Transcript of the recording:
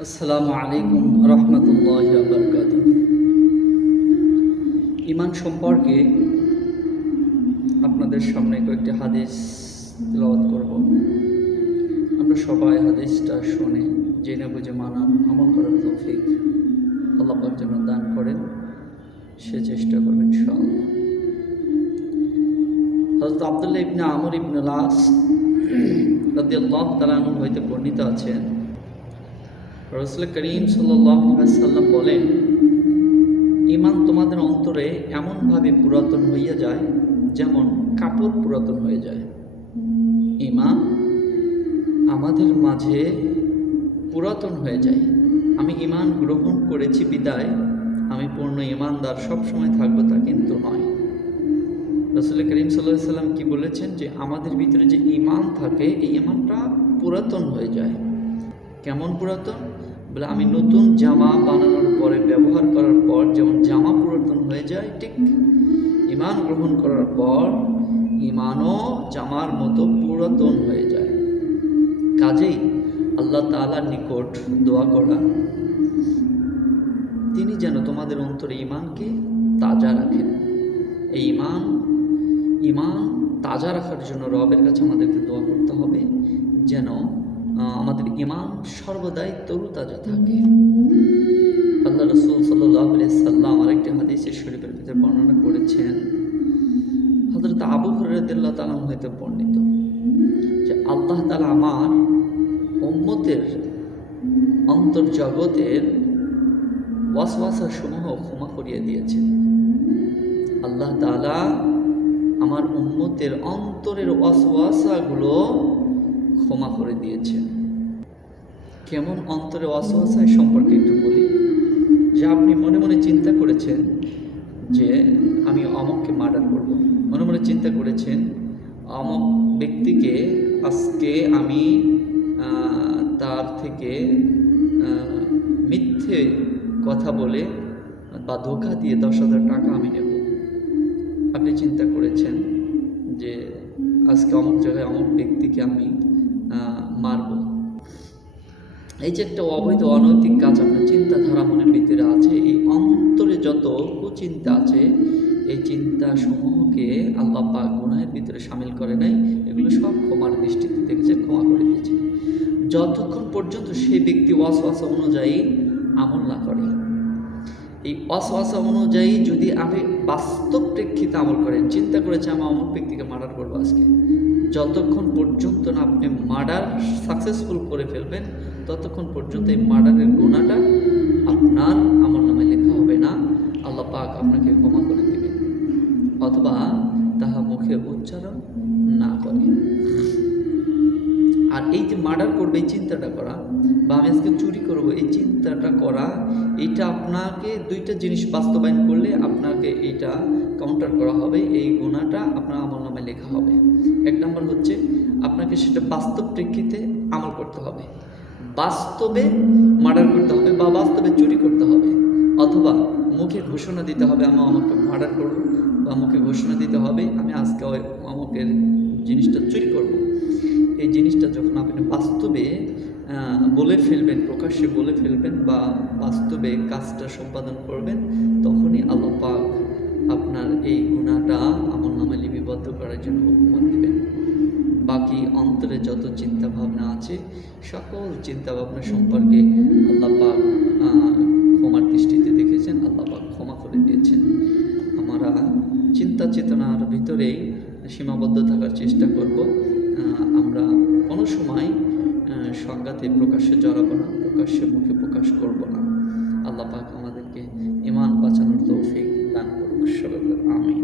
আসসালামু আলাইকুম রহমতুল্লাহ বরকাত ইমান সম্পর্কে আপনাদের সামনে কয়েকটি হাদিস তেলাওয়াত করব। আমরা সবাই হাদিসটা শুনে, জেনে বুঝে মানান, আমল করার তৌফিক আল্লাহ পাক যেন দান করেন, সে চেষ্টা করবেন ইনশাআল্লাহ। হজরত আবদুল্লাহ ইবনে আমর ইবনে লাস রাদিয়াল্লাহু তাআলা হইতে বর্ণিত আছেন রসুল করিম সাল্লাম বলেন ইমান তোমাদের অন্তরে এমনভাবে পুরাতন হইয়া যায় যেমন কাপড় পুরাতন হয়ে যায়। ইমান আমাদের মাঝে পুরাতন হয়ে যায়। আমি ইমান গ্রহণ করেছি বিদায়, আমি পূর্ণ ইমানদার সবসময় থাকব তা কিন্তু নয়। রসুল করিম সাল্লাম কি বলেছেন যে, আমাদের ভিতরে যে ইমান থাকে, এই ইমানটা পুরাতন হয়ে যায়। কেমন পুরাতন? বলে, আমি নতুন জামা বানানোর পরে ব্যবহার করার পর যেমন জামা পুরাতন হয়ে যায়, ঠিক ইমান গ্রহণ করার পর ইমানও জামার মতো পুরাতন হয়ে যায়। কাজেই আল্লাহ তালার নিকট দোয়া করা তিনি যেন তোমাদের অন্তরে ইমানকে তাজা রাখেন। এই ইমান ইমান তাজা রাখার জন্য রবের কাছে আমাদেরকে দোয়া করতে হবে যেন আমাদের ইমান সর্বদাই তরুতাজা থাকে। আল্লাহ রসুল সাল্লাহ সাল্লাম আরেকটি হাদিসের শরীফের ভিতরে বর্ণনা করেছেন হজরত আবু হরদুল্লাহ তালাম হইতে বর্ণিত যে আল্লাহ তালা আমার উম্মতের অন্তর্জগতের ওয়াসওয়াসা সমূহ ক্ষমা করিয়ে দিয়েছেন। আল্লাহ তালা আমার উম্মতের অন্তরের ওয়াসওয়াসাগুলো ক্ষমা করে দিয়েছেন কেমন অন্তরে ওয়াসওয়াসায় সম্পর্কে একটু বলি, যে আপনি মনে মনে চিন্তা করেছেন যে আমি অমককে মার্ডার করব। মনে মনে চিন্তা করেছেন, অমক ব্যক্তিকে আজকে আমি তার থেকে মিথ্যে কথা বলে বা ধোকা দিয়ে দশ হাজার টাকা আমি নেব। আপনি চিন্তা করেছেন যে আজকে অমুক জায়গায় অমুক ব্যক্তিকে আমি মারব। এই যে একটা অবৈধ অনৈতিক কাজ আপনার চিন্তাধারা মনের ভিতরে আছে, এই অন্তরে যত কুচিন্তা আছে, এই চিন্তা সমূহকে আল্লাহ পাক গুনাহের ভিতরে সামিল করে নাই, এগুলো সব ক্ষমার দৃষ্টিতে দেখেছে ক্ষমা করে দিয়েছে যতক্ষণ পর্যন্ত সেই ব্যক্তি ওয়াসওয়াসা অনুযায়ী আমল না করে এই অসওয়াসা অনুযায়ী যদি আমি বাস্তব প্রেক্ষিতে আমল করেন, চিন্তা করেছে আমি অমুক ব্যক্তিকে মার্ডার করব আজকে। যতক্ষণ পর্যন্ত না আপনি মার্ডার সাকসেসফুল করে ফেলবেন, ততক্ষণ পর্যন্ত এই মার্ডারের গুণাটা আপনার আমার নামে লেখা হবে না। আল্লাহ পাক আপনাকে ক্ষমা করে দেবেন। অথবা তাহা মুখে উচ্চারণ না করে। এই যে মার্ডার করবে, এই চিন্তাটা করা বা আমি আজকে চুরি করব, এই চিন্তাটা করা, এটা আপনাকে দুইটা জিনিস বাস্তবায়ন করলে আপনাকে এইটা কাউন্টার করা হবে, এই গুণাটা আপনার আমল নামে লেখা হবে। এক নম্বর হচ্ছে আপনাকে সেটা বাস্তব প্রেক্ষিতে আমল করতে হবে। বাস্তবে মার্ডার করতে হবে বা বাস্তবে চুরি করতে হবে। অথবা মুখে ঘোষণা দিতে হবে, আমি আমাকে মার্ডার করব বা মুখে ঘোষণা দিতে হবে, আমি আজকে অমুকের জিনিসটা চুরি করব। এই জিনিসটা যখন আপনি বাস্তবে বলে ফেলবেন, প্রকাশ্যে বলে ফেলবেন বা বাস্তবে কাজটা সম্পাদন করবেন, তখনই আল্লাহ আপনার এই গুণাটা আমল নামে লিপিবদ্ধ করার জন্য হুকুমত দেবেন। বাকি অন্তরে যত চিন্তা ভাবনা আছে, সকল চিন্তা ভাবনা সম্পর্কে আল্লাহ পাক ক্ষমার দৃষ্টিতে দেখেছেন, আল্লাহ পাক ক্ষমা করে দিয়েছেন। আমরা চিন্তা চেতনার ভিতরেই সীমাবদ্ধ থাকার চেষ্টা করব। আমরা কোনো সময় সজ্ঞাতে প্রকাশ্যে জড়াবো না, প্রকাশ্যে মুখে প্রকাশ করব না। আল্লাহ পাক আমাদেরকে ইমান বাঁচানোর তৌফিক দান করুক। সবাই আমি